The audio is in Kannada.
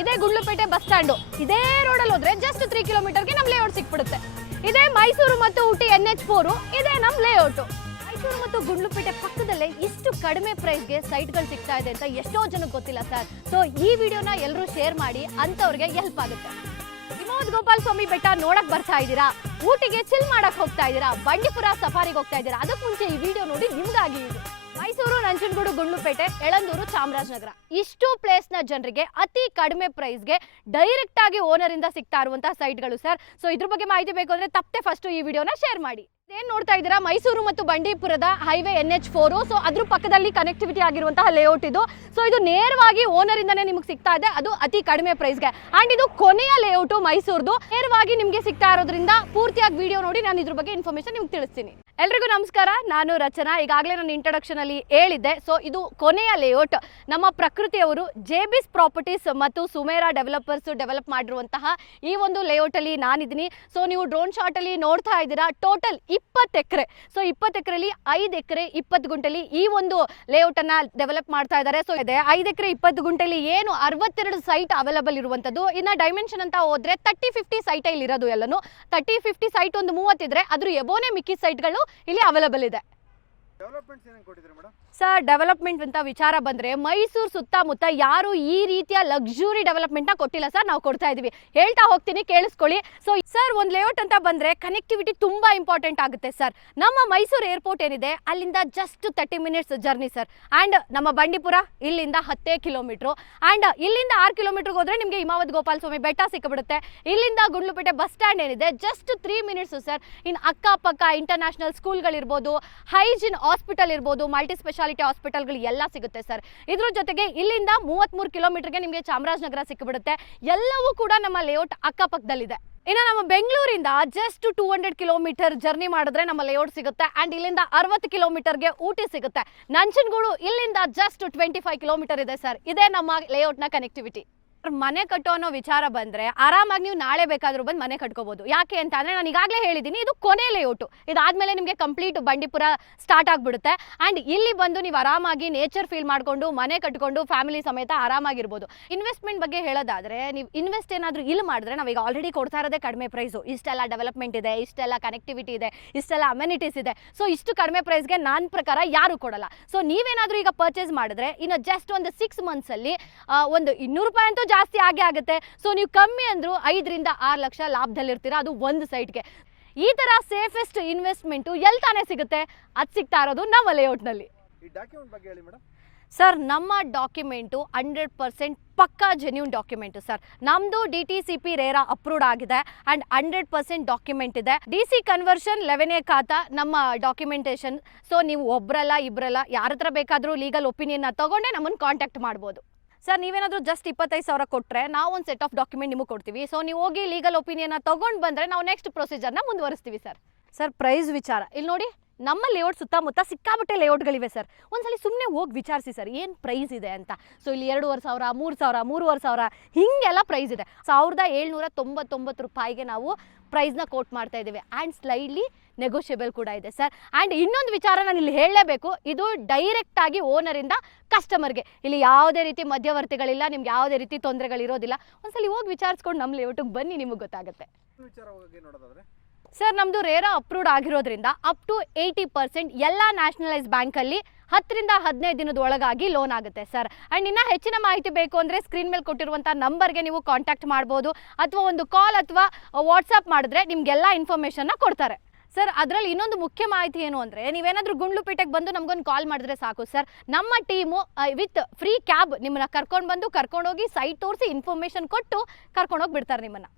ಇದೇ ಗುಂಡ್ಲುಪೇಟೆ ಬಸ್ ಸ್ಟ್ಯಾಂಡು. ಇದೇ ರೋಡಲ್ಲಿ ಹೋದ್ರೆ ಜಸ್ಟ್ 3 ಕಿಲೋಮೀಟರ್ಗೆ ನಮ್ಮ ಲೇಔಟ್ ಸಿಕ್ಬಿಡುತ್ತೆ. ಇದೇ ಮೈಸೂರು ಮತ್ತು ಊಟಿ NH4 ಇದೇ ನಮ್ಮ ಲೇಔಟ್. ಮೈಸೂರು ಮತ್ತು ಗುಂಡ್ಲುಪೇಟೆ ಪಕ್ಕದಲ್ಲೇ ಇಷ್ಟು ಕಡಿಮೆ ಪ್ರೈಸ್ಗೆ ಸೈಟ್ಗಳು ಸಿಗ್ತಾ ಇದೆ ಅಂತ ಎಷ್ಟೋ ಜನಕ್ಕೆ ಗೊತ್ತಿಲ್ಲ ಸರ್. ಸೊ ಈ ವಿಡಿಯೋನ ಎಲ್ಲರೂ ಶೇರ್ ಮಾಡಿ ಅಂತವ್ರಿಗೆ ಹೆಲ್ಪ್ ಆಗುತ್ತೆ. ಹಿಮವದ್ ಗೋಪಾಲ ಸ್ವಾಮಿ ಬೆಟ್ಟ ನೋಡಕ್ ಬರ್ತಾ ಇದ್ದೀರಾ, ಊಟಿಗೆ ಚಿಲ್ ಮಾಡಕ್ ಹೋಗ್ತಾ ಇದ್ದೀರಾ, ಬಂಡೀಪುರ ಸಫಾರಿಗೆ ಹೋಗ್ತಾ ಇದ್ದೀರಾ, ಅದಕ್ಕೆ ಮುಂಚೆ ಈ ವಿಡಿಯೋ ನೋಡಿ ನಿಮ್ಗಾಗಿ ಇದು. ಮೈಸೂರು, ನಂಜನಗೂಡು, ಗುಂಡ್ಲುಪೇಟೆ, ಯಳಂದೂರು, ಚಾಮರಾಜನಗರ ಇಷ್ಟು ಪ್ಲೇಸ್ನ ಜನರಿಗೆ ಅತಿ ಕಡಿಮೆ ಪ್ರೈಸ್ಗೆ ಡೈರೆಕ್ಟ್ ಆಗಿ ಓನರ್ ಇಂದ ಸಿಗ್ತಾ ಇರುವಂತಹ ಸೈಟ್ಗಳು ಸರ್. ಸೊ ಇದ್ರ ಬಗ್ಗೆ ಮಾಹಿತಿ ಬೇಕು ಅಂದ್ರೆ ತಪ್ಪದೆ ಫಸ್ಟ್ ಈ ವಿಡಿಯೋನ ಶೇರ್ ಮಾಡಿ. ಏನ್ ನೋಡ್ತಾ ಇದ್ದೀರಾ, ಮೈಸೂರು ಮತ್ತು ಬಂಡೀಪುರದ ಹೈವೇ NH4. ಸೊ ಅದ್ರ ಪಕ್ಕದಲ್ಲಿ ಕನೆಕ್ಟಿವಿಟಿ ಆಗಿರುವಂತಹ ಲೇಔಟ್ ಇದು. ಸೊ ಇದು ನೇರವಾಗಿ ಓನರ್ ಇಂದಾನೆ ನಿಮಗೆ ಸಿಗ್ತಾ ಇದೆ, ಅದು ಅತಿ ಕಡಿಮೆ ಪ್ರೈಸ್ಗೆ. ಅಂಡ್ ಇದು ಕೊನೆಯ ಲೇಔಟ್ ಮೈಸೂರ್ದು. ನೇರವಾಗಿ ನಿಮ್ಗೆ ಸಿಗ್ತಾ ಇರೋದ್ರಿಂದ ಪೂರ್ತಿಯಾಗಿ ವಿಡಿಯೋ ನೋಡಿ ನಾನು ಇದ್ರ ಬಗ್ಗೆ ಇನ್ಫಾರ್ಮೇಶನ್ ನಿಮ್ಗೆ ತಿಳಿಸ್ತೀನಿ. ಎಲ್ರಿಗೂ ನಮಸ್ಕಾರ, ನಾನು ರಚನಾ. ಈಗಾಗಲೇ ನಾನು ಇಂಟ್ರೊಡಕ್ಷನ್ ಅಲ್ಲಿ ಹೇಳಿದ್ದೆ. ಸೊ ಇದು ಕೊನೆಯ ಲೇಔಟ್. ನಮ್ಮ ಪ್ರಕೃತಿಯವರು JB's ಪ್ರಾಪರ್ಟೀಸ್ ಮತ್ತು ಸುಮೇರಾ ಡೆವಲಪರ್ಸ್ ಡೆವಲಪ್ ಮಾಡಿರುವಂತಹ ಈ ಒಂದು ಲೇಔಟ್ ಅಲ್ಲಿ ನಾನಿದ್ದೀನಿ. ಸೊ ನೀವು ಡ್ರೋನ್ ಶಾಟ್ ಅಲ್ಲಿ ನೋಡ್ತಾ ಇದ್ದೀರಾ, ಟೋಟಲ್ 20 ಎಕರೆ. ಸೊ 20 ಎಕರೆಲಿ 5 ಎಕರೆ 20 ಗುಂಟೆಲಿ ಈ ಒಂದು ಲೇಔಟ್ ಅನ್ನ ಡೆವಲಪ್ ಮಾಡ್ತಾ ಇದ್ದಾರೆ. ಸೊ ಇದೆ 5 ಎಕರೆ 20 ಗುಂಟೆಲಿ ಏನು 62 ಸೈಟ್ ಅವೈಲಬಲ್ ಇರುವಂತದ್ದು. ಇನ್ನ ಡೈಮೆನ್ಷನ್ ಅಂತ ಹೋದ್ರೆ 30-50 ಸೈಟ್ ಇಲ್ಲಿ ಇರೋದು. ಎಲ್ಲಾನು 30-50 ಸೈಟ್ ಒಂದು 30 ಇದ್ರೆ ಅದ್ರ ಎಬೋನೆ ಮಿಕ್ಕಿ ಸೈಟ್ಗಳು ಇಲ್ಲಿ ಅವೈಲಬಲ್ ಇದೆ. ಸರ್ ಡೆವಲಪ್ಮೆಂಟ್ ಅಂತ ವಿಚಾರ ಬಂದ್ರೆ ಮೈಸೂರು ಸುತ್ತಮುತ್ತ ಯಾರು ಈ ರೀತಿಯ ಲಕ್ಸುರಿ ಡೆವಲಪ್ಮೆಂಟ್ ನ ಕೊಟ್ಟಿಲ್ಲ ಸರ್, ನಾವು ಕೊಡ್ತಾ ಇದೀವಿ. ಹೇಳ್ತಾ ಹೋಗ್ತೀನಿ, ಕೇಳಿಸ್ಕೊಳ್ಳಿ. ಸೊ ಸರ್, ಒಂದು ಲೇಔಟ್ ಅಂತ ಬಂದ್ರೆ ಕನೆಕ್ಟಿವಿಟಿ ತುಂಬಾ ಇಂಪಾರ್ಟೆಂಟ್ ಆಗುತ್ತೆ ಸರ್. ನಮ್ಮ ಮೈಸೂರು ಏರ್ಪೋರ್ಟ್ ಏನಿದೆ ಅಲ್ಲಿಂದ just 30 minutes journey sir. And ನಮ್ಮ ಬಂಡೀಪುರ ಇಲ್ಲಿಂದ 10 ಕಿಲೋಮೀಟರ್. ಅಂಡ್ ಇಲ್ಲಿಂದ 6 ಕಿಲೋಮೀಟರ್ ಹೋದ್ರೆ ನಿಮಗೆ ಹಿಮವದ್ ಗೋಪಾಲ ಸ್ವಾಮಿ ಬೆಟ್ಟ ಸಿಕ್ಕಿಬಿಡುತ್ತೆ. ಇಲ್ಲಿಂದ ಗುಂಡ್ಲುಪೇಟೆ ಬಸ್ ಸ್ಟ್ಯಾಂಡ್ ಏನಿದೆ ಜಸ್ಟ್ 3 ಮಿನಿಟ್ಸ್ ಸರ್. ಇನ್ನು ಅಕ್ಕಪಕ್ಕ ಇಂಟರ್ನ್ಯಾಷನಲ್ ಸ್ಕೂಲ್ಗಳಿರ್ಬೋದು, ಹೈಜಿನ್ ಹಾಸ್ಪಿಟಲ್ ಇರ್ಬೋದು, ಮಲ್ಟಿ ಸ್ಪೆಷಾಲಿಟಿ ಹಾಸ್ಪಿಟಲ್ಗಳು ಎಲ್ಲ ಸಿಗುತ್ತೆ ಸರ್. ಇದ್ರ ಜೊತೆಗೆ ಇಲ್ಲಿಂದ 33 ಕಿಲೋಮೀಟರ್ಗೆ ನಿಮಗೆ ಚಾಮರಾಜನಗರ ಸಿಕ್ಕಿಬಿಡುತ್ತೆ. ಎಲ್ಲವೂ ಕೂಡ ನಮ್ಮ ಲೇಔಟ್ ಅಕ್ಕಪಕ್ಕದಲ್ಲಿದೆ. ಇನ್ನು ನಮ್ಮ ಬೆಂಗಳೂರಿಂದ ಜಸ್ಟ್ 200 ಕಿಲೋಮೀಟರ್ ಜರ್ನಿ ಮಾಡಿದ್ರೆ ನಮ್ಮ ಲೇಔಟ್ ಸಿಗುತ್ತೆ. ಅಂಡ್ ಇಲ್ಲಿಂದ 60 ಕಿಲೋಮೀಟರ್ಗೆ ಊಟಿ ಸಿಗುತ್ತೆ. ನಂಜನಗೂಡು ಇಲ್ಲಿಂದ ಜಸ್ಟ್ 25 ಕಿಲೋಮೀಟರ್ ಇದೆ ಸರ್. ಇದೇ ನಮ್ಮ ಲೇಔಟ್ನ ಕನೆಕ್ಟಿವಿಟಿ. ಮನೆ ಕಟ್ಟೋ ಅನ್ನೋ ವಿಚಾರ ಬಂದ್ರೆ ಆರಾಮಾಗಿ ನೀವು ನಾಳೆ ಬೇಕಾದ್ರೂ ಬಂದು ಮನೆ ಕಟ್ಕೋಬಹುದು. ಯಾಕೆ ಅಂತ ಅಂದ್ರೆ ನಾನು ಈಗಾಗಲೇ ಹೇಳಿದ್ದೀನಿ, ಇದು ಕೊನೆ ಲೇಔಟ್. ಇದಾದ್ಮೇಲೆ ನಿಮಗೆ ಕಂಪ್ಲೀಟ್ ಬಂಡೀಪುರ ಸ್ಟಾರ್ಟ್ ಆಗ್ಬಿಡುತ್ತೆ. ಅಂಡ್ ಇಲ್ಲಿ ಬಂದು ನೀವು ಆರಾಮಾಗಿ ನೇಚರ್ ಫೀಲ್ ಮಾಡ್ಕೊಂಡು ಮನೆ ಕಟ್ಕೊಂಡು ಫ್ಯಾಮಿಲಿ ಸಮೇತ ಆರಾಮಾಗಿರ್ಬೋದು. ಇನ್ವೆಸ್ಟ್ಮೆಂಟ್ ಬಗ್ಗೆ ಹೇಳೋದಾದ್ರೆ, ನೀವು ಇನ್ವೆಸ್ಟ್ ಏನಾದರೂ ಇಲ್ಲಿ ಮಾಡಿದ್ರೆ ನಾವೀಗ ಆಲ್ರೆಡಿ ಕೊಡ್ತಾ ಇರೋದೇ ಕಡಿಮೆ ಪ್ರೈಸು. ಇಷ್ಟೆಲ್ಲ ಡೆವಲಪ್ಮೆಂಟ್ ಇದೆ, ಇಷ್ಟೆಲ್ಲ ಕನೆಕ್ಟಿವಿಟಿ ಇದೆ, ಇಷ್ಟೆಲ್ಲ ಅಮ್ಯುನಿಟೀಸ್ ಇದೆ. ಸೊ ಇಷ್ಟು ಕಡಿಮೆ ಪ್ರೈಸ್ಗೆ ನನ್ನ ಪ್ರಕಾರ ಯಾರು ಕೊಡಲ್ಲ. ಸೊ ನೀವೇನಾದರೂ ಈಗ ಪರ್ಚೇಸ್ ಮಾಡಿದ್ರೆ ಇನ್ನು ಜಸ್ಟ್ ಒಂದು 6 ಮಂತ್ಸಲ್ಲಿ ಒಂದು 200 ರೂಪಾಯಿ ಅಂತೂ ಜಾಸ್ತಿ ಆಗೇ ಆಗುತ್ತೆ. ಸೊ ನೀವು ಕಮ್ಮಿ ಅಂದ್ರೂ 5-6 ಲಕ್ಷ ಲಾಭದಲ್ಲಿರ್ತೀರಾ, ಅದು ಒಂದು ಸೈಟ್ಗೆ. ಈ ತರ ಸೇಫೆಸ್ಟ್ ಇನ್ವೆಸ್ಟ್ಮೆಂಟು ಎಲ್ಲಿ ತಾನೇ ಸಿಗುತ್ತೆ? ಅದು ಸಿಗ್ತಾ ಇರೋದು ನಮ್ಮ ಲೇಔಟ್ನಲ್ಲಿ. ಸರ್, ನಮ್ಮ ಡಾಕ್ಯುಮೆಂಟು 100% ಪಕ್ಕಾ ಜೆನ್ಯೂನ್ ಡಾಕ್ಯುಮೆಂಟು ಸರ್. ನಮ್ಮದು DTCP ರೇರಾ ಅಪ್ರೂವ್ಡ್ ಆಗಿದೆ ಆ್ಯಂಡ್ 100% ಡಾಕ್ಯುಮೆಂಟ್ ಇದೆ. DC ಕನ್ವರ್ಷನ್ 11A ಖಾತಾ ನಮ್ಮ ಡಾಕ್ಯುಮೆಂಟೇಷನ್. ಸೊ ನೀವು ಒಬ್ಬರಲ್ಲ ಇಬ್ಬರಲ್ಲ ಯಾರ ಹತ್ರ ಬೇಕಾದರೂ ಲೀಗಲ್ ಒಪಿನಿಯನ್ನ ತಗೊಂಡೇ ನಮ್ಮನ್ನು ಕಾಂಟ್ಯಾಕ್ಟ್ ಮಾಡ್ಬೋದು ಸರ್. ನೀವೇನಾದರೂ ಜಸ್ಟ್ 25,000 ಕೊಟ್ಟರೆ ನಾವು ಒಂದು ಸೆಟ್ ಆಫ್ ಡಾಕ್ಯುಮೆಂಟ್ ನಿಮಗೆ ಕೊಡ್ತೀವಿ. ಸೊ ನೀವು ಹೋಗಿ ಲೀಗಲ್ ಒಪಿನಿಯನ್ನ ತೊಗೊಂಡು ಬಂದರೆ ನಾವು ನೆಕ್ಸ್ಟ್ ಪ್ರೊಸೀಜರ್ನ ಮುಂದುವರಿಸ್ತೀವಿ ಸರ್. ಸರ್, ಪ್ರೈಸ್ ವಿಚಾರ ಇಲ್ಲಿ ನೋಡಿ, ನಮ್ಮ ಲೇಔಟ್ ಸುತ್ತಮುತ್ತ ಸಿಕ್ಕಾಬಟ್ಟೆ ಲೇಔಟ್ಗಳಿವೆ ಸರ್. ಒಂದ್ಸಲಿ ಸುಮ್ಮನೆ ಹೋಗಿ ವಿಚಾರಿಸಿ ಸರ್ ಏನು ಪ್ರೈಸ್ ಇದೆ ಅಂತ. ಸೊ ಇಲ್ಲಿ 2,500, 3,000, 3,500 ಹೀಗೆಲ್ಲ ಪ್ರೈಸ್ ಇದೆ. 1,799 ರೂಪಾಯಿಗೆ ನಾವು ಪ್ರೈಸ್ನ ಕೋಟ್ ಮಾಡ್ತಾ ಇದ್ದೀವಿ. ಆ್ಯಂಡ್ ಸ್ಲೈಡ್ಲಿ ನೆಗೋಷಿಯಬಲ್ ಕೂಡ ಇದೆ ಸರ್. ಆ್ಯಂಡ್ ಇನ್ನೊಂದು ವಿಚಾರ ನಾನು ಇಲ್ಲಿ ಹೇಳಲೇಬೇಕು, ಇದು ಡೈರೆಕ್ಟ್ ಆಗಿ ಓನರಿಂದ ಕಸ್ಟಮರ್ಗೆ. ಇಲ್ಲಿ ಯಾವುದೇ ರೀತಿ ಮಧ್ಯವರ್ತಿಗಳಿಲ್ಲ, ನಿಮ್ಗೆ ಯಾವುದೇ ರೀತಿ ತೊಂದರೆಗಳಿರೋದಿಲ್ಲ. ಒಂದ್ಸಲಿ ಹೋಗಿ ವಿಚಾರಿಸ್ಕೊಂಡು ನಮ್ಮ ಲೇಔಟಿಗೆ ಬನ್ನಿ, ನಿಮಗೆ ಗೊತ್ತಾಗುತ್ತೆ ಸರ್. ನಮ್ಮದು ರೇರಾ ಅಪ್ರೂವ್ಡ್ ಆಗಿರೋದ್ರಿಂದ ಅಪ್ ಟು 80% ಎಲ್ಲ ನ್ಯಾಷನಲೈಸ್ ಬ್ಯಾಂಕಲ್ಲಿ 10ರಿಂದ 15 ದಿನದ ಒಳಗಾಗಿ ಲೋನ್ ಆಗುತ್ತೆ ಸರ್. ಆ್ಯಂಡ್ ಇನ್ನೂ ಹೆಚ್ಚಿನ ಮಾಹಿತಿ ಬೇಕು ಅಂದರೆ ಸ್ಕ್ರೀನ್ ಮೇಲೆ ಕೊಟ್ಟಿರುವಂಥ ನಂಬರ್ಗೆ ನೀವು ಕಾಂಟ್ಯಾಕ್ಟ್ ಮಾಡ್ಬೋದು, ಅಥವಾ ಒಂದು ಕಾಲ್ ಅಥವಾ ವಾಟ್ಸಪ್ ಮಾಡಿದ್ರೆ ನಿಮಗೆಲ್ಲ ಇನ್ಫಾರ್ಮೇಷನ್ನ ಕೊಡ್ತಾರೆ ಸರ್. ಅದರಲ್ಲಿ ಇನ್ನೊಂದು ಮುಖ್ಯ ಮಾಹಿತಿ ಏನು ಅಂದರೆ, ನೀವೇನಾದರೂ ಗುಂಡ್ಲುಪೇಟೆಗೆ ಬಂದು ನಮಗೊಂದು ಕಾಲ್ ಮಾಡಿದ್ರೆ ಸಾಕು ಸರ್. ನಮ್ಮ ಟೀಮು ವಿತ್ ಫ್ರೀ ಕ್ಯಾಬ್ ನಿಮ್ಮನ್ನ ಕರ್ಕೊಂಡು ಬಂದು ಕರ್ಕೊಂಡೋಗಿ ಸೈಟ್ ತೋರಿಸಿ ಇನ್ಫಾರ್ಮೇಷನ್ ಕೊಟ್ಟು ಕರ್ಕೊಂಡೋಗಿ ಬಿಡ್ತಾರೆ ನಿಮ್ಮನ್ನು.